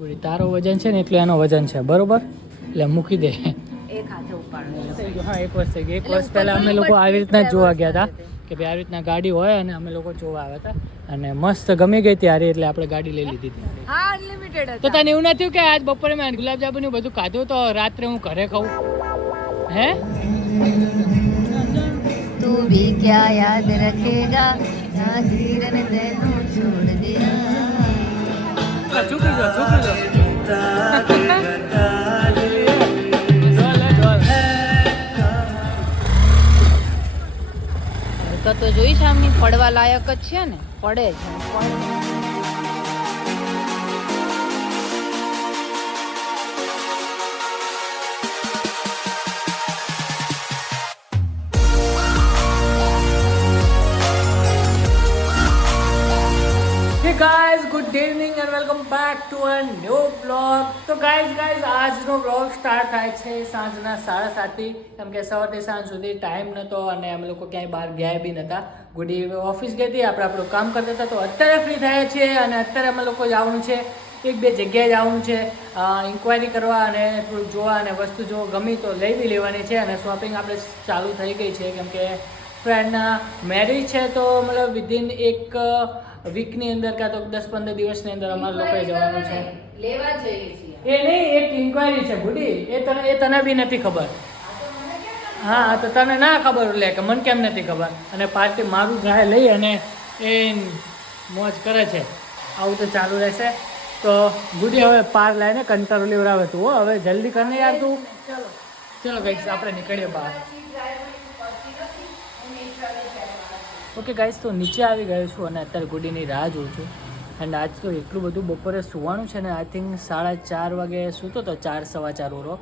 ગુડી તારો વજન છે ને એટલે એનો વજન છે બરોબર, એટલે મૂકી દે. એક હાથે ઉપાડો. હા 1 વર્ષ થઈ ગઈ. 1 વર્ષ પહેલા અમે લોકો આવી રીતના જ જોવા ગયા હતા કે ભાઈ આવી રીતના ગાડી હોય અને અમે લોકો જોવા આવ્યા હતા અને મસ્ત ગમી ગઈ ત્યારે એટલે આપણે ગાડી લઈ લીધી હતી. હા અનલિમિટેડ તો તને એવું નથી કે આજ બપોરે મેં ગુલાબજાંબુ ને બધું ખાધું તો રાત્રે હું ઘરે ખાઉં હે? તું ભી ક્યા યાદ રખેગા ના હિરન તેનું છોડ દિયા. ચૂકી જો તો જોઈ સામની પડવા લાયક જ છે ને, પડે છે. Guys good evening and welcome back to a new blog. તો ગાઈઝ આજનો બ્લોગ સ્ટાર્ટ થાય છે સાંજના 7:30 કેમ કે સવારથી સાંજ સુધી ટાઈમ નહોતો અને અમે લોકો ક્યાંય બહાર ગયા બી નહોતા. ગુડી ઓફિસ ગઈ હતી, આપણે આપણું કામ કરતા હતા. તો અત્યારે ફ્રી થયા છીએ અને અત્યારે અમે લોકો જવાનું છે 1-2 જગ્યાએ જવાનું છે ઇન્ક્વાયરી કરવા અને થોડુંક જોવા અને વસ્તુ જો ગમી તો લઈ બી લેવાની છે. અને શોપિંગ આપણે ચાલુ થઈ ગઈ છે કેમ કે ફ્રેન્ડના મેરેજ છે તો મતલબ વિધિન એક વીકની અંદર કાં તો 10-15 દિવસની અંદર અમારા લોકોએ જવાનું છે. લેવા જઈએ છીએ એ નહીં, એક ઇન્ક્વાયરી છે ગુડી, એ તને બી નથી ખબર. હા તો તને ના ખબર લે કે મને કેમ નથી ખબર. અને પાર્ટી મારું ગાય લઈ અને એ મોજ કરે છે. આવું તો ચાલુ રહેશે. તો ગુડી હવે પાર લાવીને કંટાળો લેવડાવે તું હો, હવે જલ્દી કરને યાર તું. ચલો ગાઈસ આપણે નીકળીએ બહાર. ઓકે ગાઈસ તો નીચે આવી ગયો છું અને અત્યારે ગુડીની રાહ જોઉં છું. એન્ડ આજ તો એટલું બધું બપોરે સૂવાનું છે ને, આઈ થિંક 4:30 વાગે સૂતો તો 4-4:15 ઓરો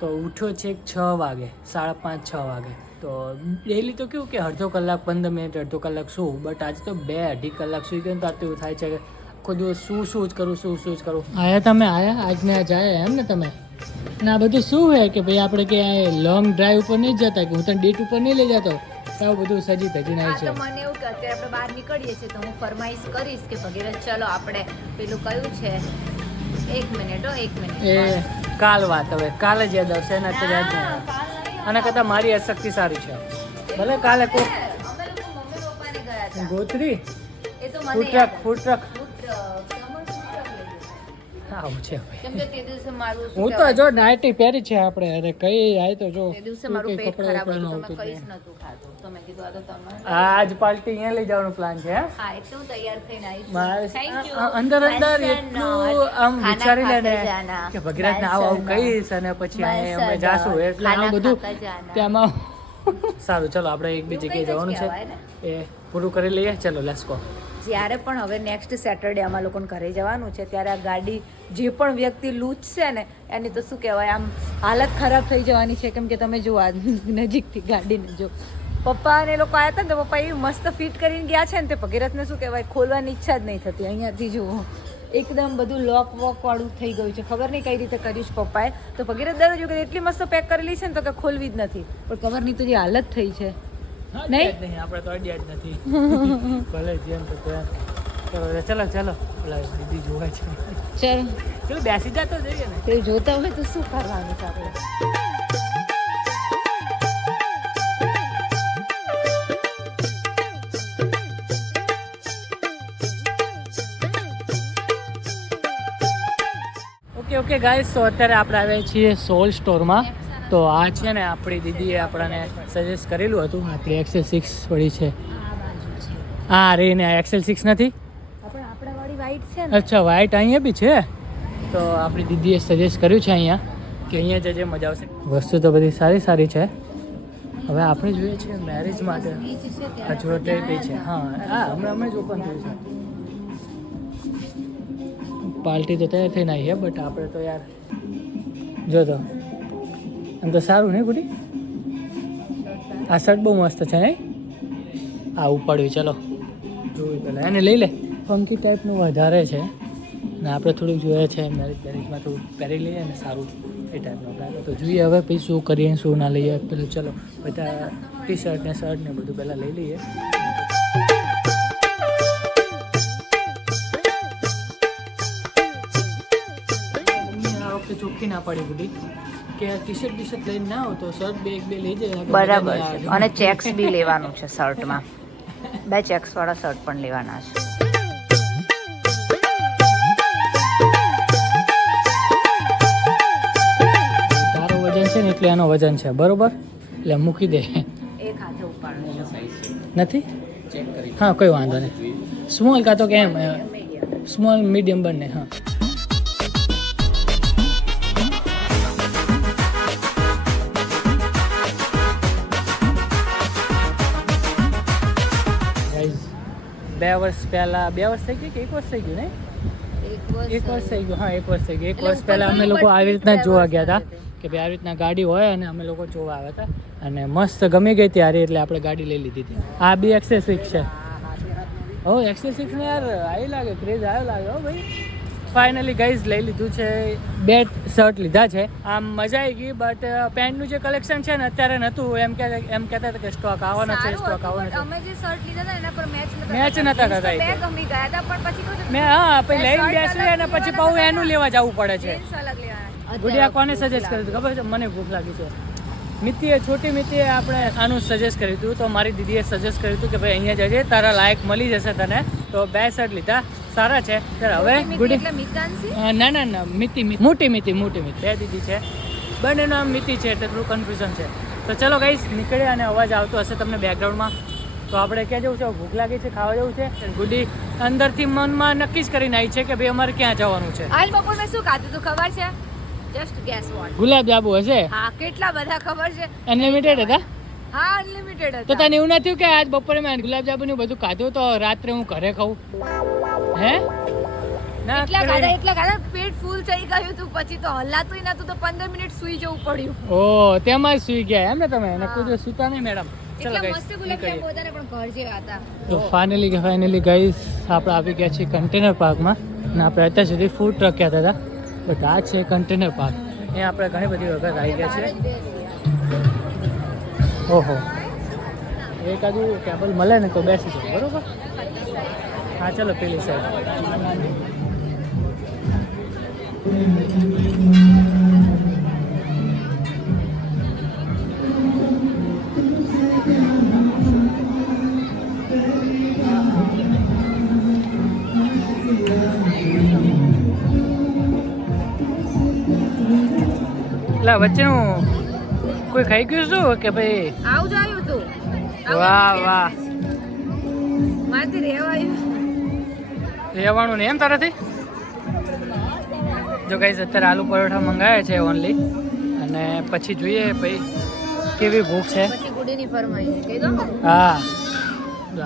તો ઉઠ્યો છે 6 વાગે, 5:30-6 વાગે. તો ડેલી તો કેવું કે અડધો કલાક 15 મિનિટ અડધો કલાક સૂવું, બટ આજે તો 2-2.5 કલાક સૂઈ ગયો. તો આ તો એવું થાય છે કે આખો દિવસ શું જ કરું. આયા તમે આજને આજ આયા એમ ને તમે? ને આ બધું શું છે કે ભાઈ આપણે કે લોંગ ડ્રાઈવ ઉપર નહીં જતા કે હું તને ડેટ ઉપર નહીં લઈ જતો? આવું બધું સજી ધજી નાય છે. તો મને એવું કે અત્યારે આપણે બહાર નીકળીએ છીએ તો હું ફરમાઈશ કરીશ કે ભગીરથ ચલો આપણે પેલું કયું છે 1 મિનિટ એ કાલ વાત, હવે કાલે જ યાદ આવશે ને અત્યારે યાદ નહીં આવે. આના કરતાં મારી અશક્તિ સારી છે. ભલે કાલે કોઈ મમ્મી પપ્પાને ગયા હતા ગોત્રી એ તો મને ફૂડ ટ્રક આવું છે કેમ કે તે દિવસે મારું હું તો જો નાઇટી પહેરી છે આપણે. અરે કઈ આય તો જો તે દિવસે મારું પેટ ખરાબ હતું તો મેં કઈ જ નતું ખાધું તો મેં કીધું આ તો તમે આજ પાર્ટી અહીંયા લઈ જવાનો પ્લાન છે. હા એટલે હું તૈયાર થઈને આવીશ. Thank you. અંદર એટલું આમ વિચારી લે ને કે ભગીરથને આવું કહીશ અને પછી અમે જાશું એટલે આ બધું ત્યાંમાં સારું. ચલો આપણે 1-2 જગ્યાએ જવાનું છે એ પૂરું કરી લઈએ. ચલો લેટ્સ ગો. જ્યારે પણ હવે નેક્સ્ટ સેટરડે અમારા લોકોને ઘરે જવાનું છે ત્યારે આ ગાડી જે પણ વ્યક્તિ લૂછશે ને એની તો શું કહેવાય આમ હાલત ખરાબ થઈ જવાની છે. કેમ કે તમે જુઓ આ નજીકથી ગાડીને જો પપ્પા અને એ લોકો આવ્યા હતા ને તો પપ્પા એ મસ્ત ફિટ કરીને ગયા છે ને તે ભગીરથને શું કહેવાય ખોલવાની ઈચ્છા જ નહીં થતી. અહીંયાથી જુઓ એકદમ બધું લોક વાળું થઈ ગયું છે. ખબર નહીં કઈ રીતે કર્યું છે પપ્પાએ. તો ભગીરથ દરરોજ કે એટલી મસ્ત પેક કરેલી છે ને તો કે ખોલવી જ નથી. પણ ખબર નહીં તો જે હાલત થઈ છે નહીં આપણે તો અડ્યા જ નથી. ભલે જેમ તો ચલો દીદી જોવાય છે. ચલો બેસી જતો જઈએ ને. તે જોતા હોય તો શું કરવાનું છે આપણે? ઓકે ગાઈસ તો અત્યારે આપણે આવ્યા છીએ સોલ સ્ટોરમાં. તો આ છે ને આપણી દીદીએ આપણને સજેસ્ટ કરેલું હતું. આપણી XL6 પડી છે. હા રે ને XL6 નથી આપણાવાળી વ્હાઈટ છે ને. અચ્છા વ્હાઈટ અહીંયા બી છે. તો આપણી દીદીએ સજેસ્ટ કર્યું છે અહીંયા કે અહીંયા જજે મજા આવશે. વસ્તુ તો બધી સારી છે. હવે આપણે જોઈએ છીએ મેરેજ માટે હજુ થઈ છે. હા હમણાં જ ઓપન થયું છે. પાર્ટી તો તૈયાર થઈને આવી છે બટ આપણે તો યાર જો તો આમ તો સારું નહીં ગુડી. આ શર્ટ બહુ મસ્ત છે નહીં? આ ઉપાડ્યું. ચલો જોયું પહેલાં એને લઈ લે. ફંકી ટાઈપનું વધારે છે ને આપણે થોડુંક જોઈએ છે મેરેજમાં થોડુંક પહેરી લઈએ ને સારું એ ટાઈપનું આપણે તો જોઈએ હવે પછી શું કરીએ શું ના લઈએ. પેલું ચલો બધા ટી-શર્ટ ને શર્ટ ને બધું પહેલાં લઈ લઈએ. તો ચોખ્ખી ના પડી બધી કે ટી શર્ટ લઈને ના આવો તો શર્ટ બે લઈ જાય બરાબર છે. અને ચેક્સ બી લેવાનું છે શર્ટમાં. 2 ચેક્સ વાળા શર્ટ પણ લેવાના છે. તારો વજન છે ને એટલે એનો વજન છે બરોબર, એટલે મૂકી દે. એક હાથે ઉપાડવાનું નથી હા કોઈ વાંધો નહીં. સ્મોલ કાં તો કેમ સ્મોલ મીડિયમ બંને. હા Guys, 2 વર્ષ પહેલા 2 વર્ષ થઈ ગયું કે 1 વર્ષ થઈ ગયું ને? 1 વર્ષ થઈ ગયું. હા 1 વર્ષ થઈ ગયું. 1 વર્ષ પહેલા અમે લોકો આવી રીતના જ જોવા ગયા હતા કે ભાઈ આવી રીતના ગાડી હોય અને અમે લોકો જોવા આવ્યા હતા અને મસ્ત ગમી ગઈ ત્યારે એટલે આપણે ગાડી લઈ લીધી હતી. આ બી XS6 છે. ઓ XS6 ને યાર આવી લાગે ક્રેઝ આવ્યો લાગે હો ભાઈ. ફાઇનલી ગાઈઝ લઈ લીધું છે. 2 શર્ટ લીધા છે. આમ મજા આવી ગઈ બટ પેન્ટનું જે કલેક્શન છે ને અત્યારે નહોતું. એમ કહેતા હતા કે સ્ટોક આવવાનો છે સ્ટોક આવવાનો છે. અમે જે શર્ટ લીધા હતા એના પર મેચ નતા થતા. બે ગમી ગયા હતા પણ પછી મેં હા પછી લઈને બેસી અને પછી પાછું એનું લેવા જવું પડે છે. અલગ લેવાના. ગુડિયા કોને સજેસ્ટ કર્યું હતું ખબર છે? મને ભૂખ લાગી છે. છોટી મિત્તીએ આપણે આનું સજેસ્ટ કર્યું હતું તો મારી દીદીએ સજેસ્ટ કર્યું હતું કે ભાઈ અહીંયા જજે તારા લાયક મળી જશે તને. તો 2 શર્ટ લીધા સારા છે. હવે ગુડી ના મોટી મિત્તી 2 દીદી છે. બંનેનું નામ મિત્તી છે એટલે થોડું કન્ફ્યુઝન છે. તો ચલો ગાઈસ નીકળે અને અવાજ આવતો હશે તમને બેકગ્રાઉન્ડમાં. તો આપણે ક્યાં જવું છે? ભૂખ લાગી છે, ખાવા જવું છે. ગુડી અંદરથી મનમાં નક્કી જ કરીને આવી છે કે ભાઈ અમારે ક્યાં જવાનું છે. આજ બપોરે શું ખાધું તું ખબર છે? Just guess what. Gulab jamun હશે. હા કેટલા બધા ખબર છે? અનલિમિટેડ હતા. હા અનલિમિટેડ હતા. તો તને એવું નથી કે આજ બપોરે મેં ગુલાબ જાંબુ ને બધું ખાધું તો રાત્રે હું ઘરે ખાઉં? હે ના એટલા ખાધા પેટ ફૂલ થઈ ગયું તું પછી તો હલાતું નતું તો 15 મિનિટ સુઈ જવું પડ્યું. ઓ તેમાં જ સુઈ ગયા એમ ને તમે? અને કોઈ સુતા નહીં મેડમ? ચલો ગાઈસ તો ફાઇનલી ગાઈસ આપણે આવી ગયા છીએ કન્ટેનર પાર્કમાં. અને આપણે અત્યાર સુધી ફૂડ ટ્રક કહેતા હતા બટ આ છે કન્ટેનર પાર્ક. અહીંયા આપણે ઘણી બધી વખત આવી ગયા છે. ઓહો એકાદું ટેબલ મળે ને તો બેસી જાવ બરોબર. હા ચલો પેલી સાઈડ. એટલે વચ્ચેનું કોઈ ખાઈ ગયું શું કે ભાઈ? આવું જ આવ્યું તું. વાહ વાહ મારથી રહેવાનું ને એમ તારાથી? જો ગાઈસ અત્યારે આલુ પરોઠા મંગાવ્યા છે ઓનલી અને પછી જોઈએ ભાઈ કેવી ભૂખ છે. પછી ગુડીની ફરમાઈશ કહી દો. હા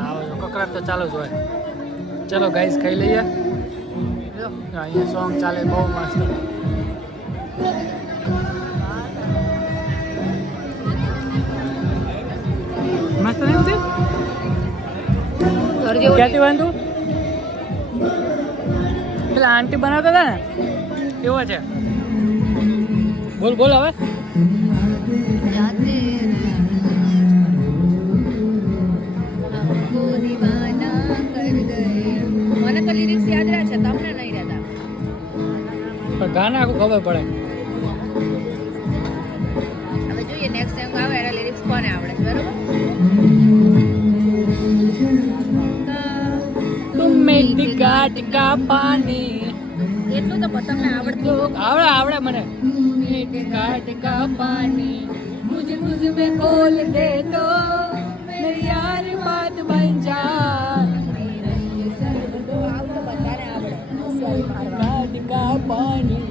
આવો કકડાટ તો ચાલુ જ હોય. ચલો ગાઈસ ખાઈ લઈએ. અહીંયા સોંગ ચાલે બહુ મસ્ત. મસ્ત નહીં હોતી? ક્યાંથી વાંધું? પેલા આંટી બનાવતા હતા ને એવો છે. બોલ હવે. મને તો લિરિક્સ યાદ રહે છે તમને નહીં રહેતા. પણ ગાના આખું ખબર પડે. હવે જોઈએ નેક્સ્ટ ટાઈમ આવે એના લિરિક્સ કોને આવડે છે બરોબર. ટીકા ટીકા પાણી એટલું તો પતંગને આવડતું. આવડે મને. ટીકા ટીકા પાણી મુझ में खोल दे तो मेरी यार बात बन जा. આવું તો બધાને આવડે. ટીકા ટીકા પાણી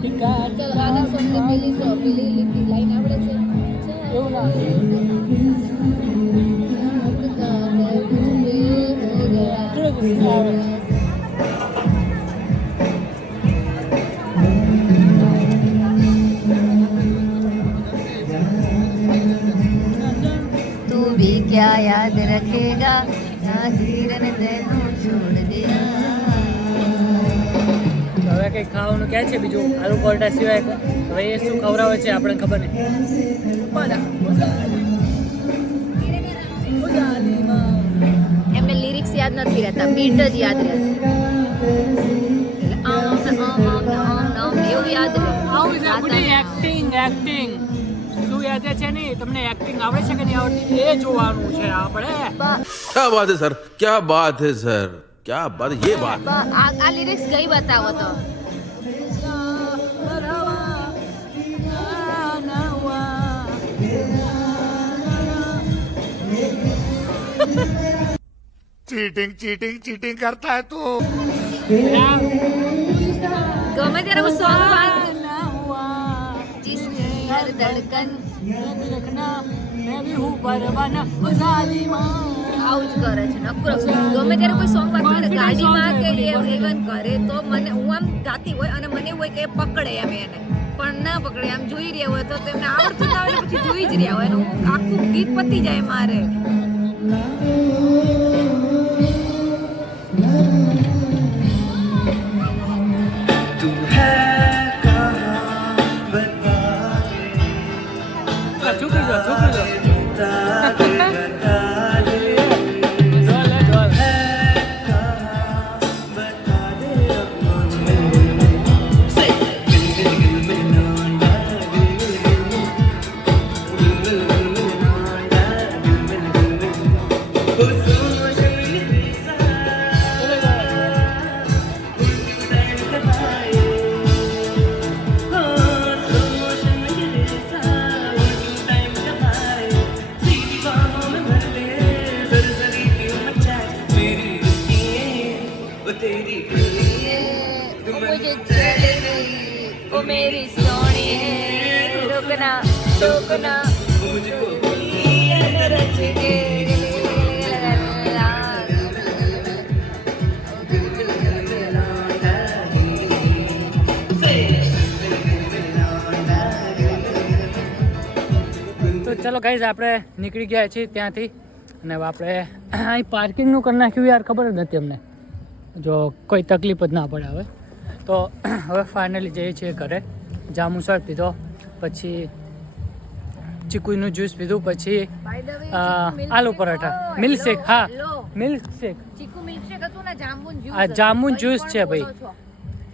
ટીકા ચલો રાધા સોંગ પેલી લાઈન આવડે છે એવું ના तू भी क्या याद रखेगा हीरन तेनू छोड़ दिया. હવે કંઈ ખાવાનું ક્યાં છે બીજું આલુ પરોઠા સિવાય? હવે એ શું ખવડાવે છે આપણે ખબર નહીં. એમને લિરિક્સ યાદ નથી રહેતા બીટ જ યાદ રહેશે. એક્ટિંગ શું યાદ છે નહીં તમને એક્ટિંગ આવડે છે કે નહીં આવડતી એ જોવાનું છે આપણે. क्या बात है सर, क्या बात है सर, क्या बात, ये बात. આ લિરિક્સ ગઈ બતાવો તો. चीटिंग करता है तू. ગમે ત્યારે હું સોંગ હર ધડકન આવું જ કરે છે નકરો. ગમે ત્યારે કોઈ સોંગ વાગતું હોય ને ગાડીમાં કે ઇવન કરે તો મને હું આમ ગાતી હોય અને મને એવું હોય કે પકડે એમ એને પણ ના પકડે આમ જોઈ રહ્યા હોય તો તેમને આવડતું ના આવે પછી જોઈ જ રહ્યા હોય અને હું આખું ગીત પતી જાય મારે. છોકરી જો ओ मेरी सोनिए रुकना रुकना તો ચલો ગાઈઝ આપણે નીકળી ગયા છીએ ત્યાંથી અને હવે આપણે અહીં પાર્કિંગનું કરી નાખ્યું યાર ખબર જ નથી અમને જો કોઈ તકલીફ જ ના પડે હવે તો હવે ફાઇનલી જઈએ છીએ ઘરે જામુ સર પીધો પછી ચીકુનું જ્યુસ પીધું પછી આલુ પરાઠા મિલ્કશેક હા મિલ્કશેક ચીકુ મિલ્કશેક હતું ને જામુન જ્યુસ આ જામુન જ્યુસ છે ભાઈ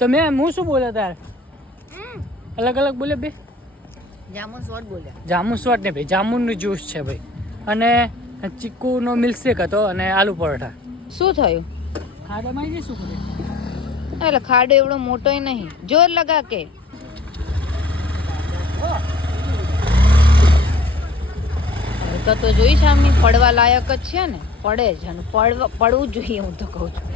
તો મેં હું શું બોલ્યા તાર અલગ અલગ બોલે બે જામુન સ્વાદ બોલ્યા જામુન સ્વાદ ને ભાઈ જામુનનું જ્યુસ છે ભાઈ અને ચીકુનો મિલ્કશેક હતો અને આલુ પરોઠા શું થયું ખાડામાં જઈ શું કરે એટલે ખાડો એવડો મોટોય નહીં જોર લગા કે તો જોઈ સામની પડવા લાયક જ છે ને પડે છે અને પડવું જોઈએ હું તો કહું છું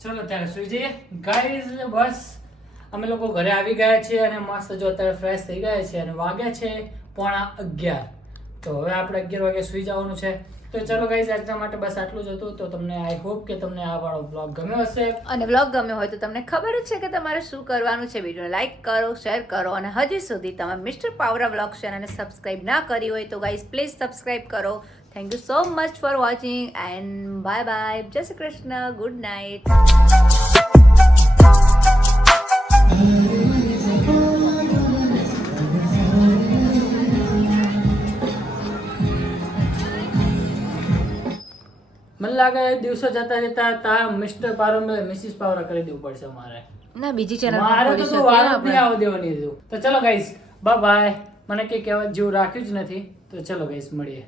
ચલો ત્યારે સુઈ જઈએ ગાઈઝ બસ અમે લોકો ઘરે આવી ગયા છીએ અને મસ્ત જો અત્યારે ફ્રેશ થઈ ગયા છે અને વાગ્યા છે 11:15 તો હવે આપણે 11 વાગે સુઈ જવાનું છે તો ચલો ગાઈઝ આજના માટે બસ આટલું જ હતું તો તમને આઈ હોપ કે તમને આ વાળો બ્લોગ ગમ્યો હશે અને બ્લોગ ગમ્યો હોય તો તમને ખબર જ છે કે તમારે શું કરવાનું છે વિડીયો લાઈક કરો શેર કરો અને હજી સુધી તમે મિસ્ટર પાવરા બ્લોગ ચેનલને સબસ્ક્રાઇબ ના કરી હોય તો ગાઈઝ પ્લીઝ સબસ્ક્રાઇબ કરો thank you so much for watching and bye bye જય શ્રી કૃષ્ણ ગુડ નાઇટ મને લાગે દિવસો જતા જતા તા મિસ્ટર પાવરા મિસિસ પાવરા કરી દેવું પડશે મારે ના બીજી ચેનલ મારે તો વાર જ નહીં આવવા દેવાની હતું તો ચલો ગાઈઝ બાય બાય મને કઈ કહેવા જેવું રાખ્યું જ નથી તો ચલો ગાઈઝ મળીએ